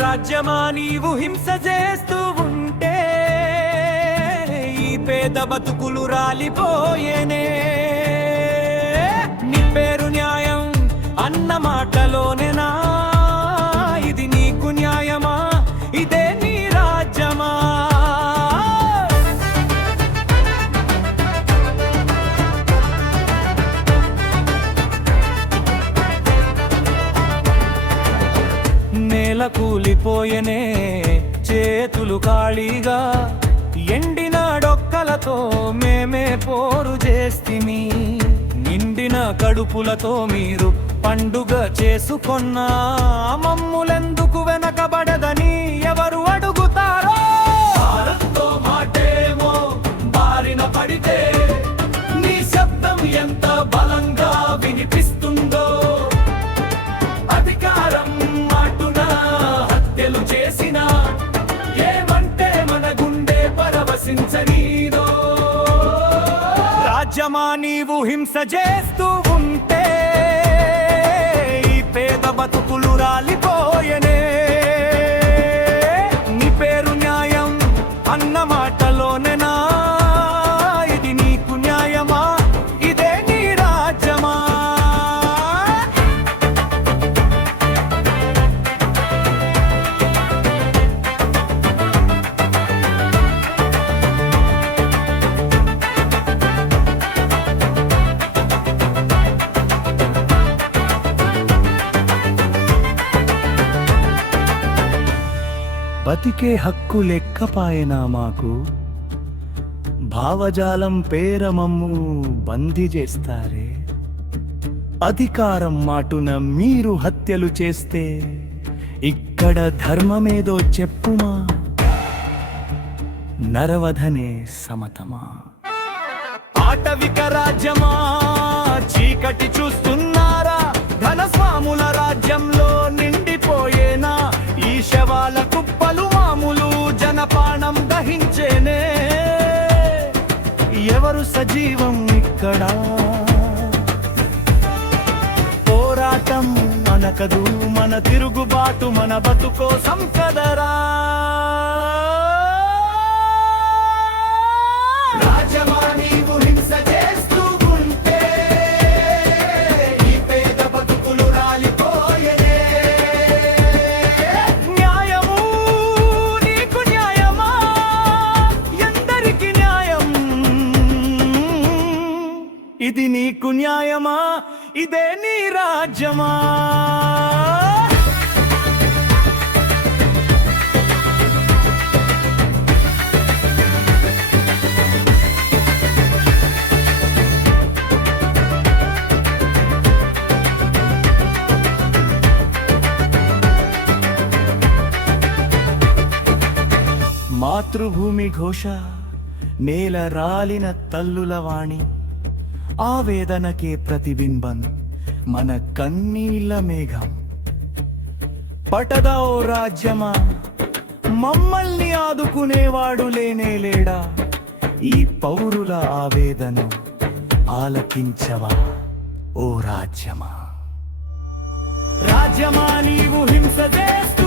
రాజ్యమా నీవు హింస చేస్తూ ఉంటే ఈ పేద బతుకులు రాలిపోయేనే. నీ పేరు న్యాయం అన్న మాటలోనేనా, ఇది నీకు న్యాయమా, ఇదే నీ రాజ్యమా? నేల కూలిపోయనే చేతులు ఖాళీగా, ఎండిన డొక్కలతో మేమే పోరు చేస్తిమి. నిండిన కడుపులతో మీరు పండుగ చేసుకొన్నా మమ్ములెందుకు వెనకబడదని ఎవరు అడుగుతారో? భారత్తో మాటేమో బారిన పడితే నీ శబ్దం ఎంత బలంగా వినిపిస్తుందో. అధికారం మాటున హత్యలు చేసిన ఏమంటే మన గుండె పరవశించనీదో. రాజ్యమా నీవు హింస చేస్తూ ఉంటే ఈ పేద బతుకులు రాలిపోయనే. నీ పేరు న్యాయం అన్న మాటలోనేనా, ఇది నీకు న్యాయమా, ఇదే నీ రాజ్యమా? బతికే హక్కు లెక్కపాయనా మాకు, భావజాలం పేరమమ్ము బందీ చేస్తారే. అధికారం మాటున మీరు హత్యలు చేస్తే ఇక్కడ ధర్మమేదో చెప్పుమా, నరవధనే సమతమా? ఆటవిక రాజ్యమా చీకటి చూస్తున్నారా, ధనస్వాముల రాజ్యంలో నిండిపోయేనా ఈ శవాల కుప్పలు? మామూలు జనపానం దహించేనే, ఎవరు సజీవం ఇక్కడ? పోరాటం మనకదు, మన తిరుగుబాటు మన బతుకోసం కదరా. రాజ్యమా నీవు హింస చేస్తూ ఉంటే ఈ పేద బతుకులు రాలిపోయేనే. న్యాయము నీకు న్యాయమా, ఎందరికి న్యాయం, ఇది నీకు న్యాయమా, ఇదే నీ రాజ్యమా? మాతృభూమి ఘోష, నేల రాలిన తల్లుల వాణి, ఆవేదనకే ప్రతిబింబం మన కన్నీళ్ళ మేఘం. పటదా ఓ రాజ్యమా, మమ్మల్ని ఆదుకునేవాడు లేనే లేడా? ఈ పౌరుల ఆవేదన ఆలకించవా ఓ రాజ్యమా? రాజ్యమా నీవు హింస చేస్తూ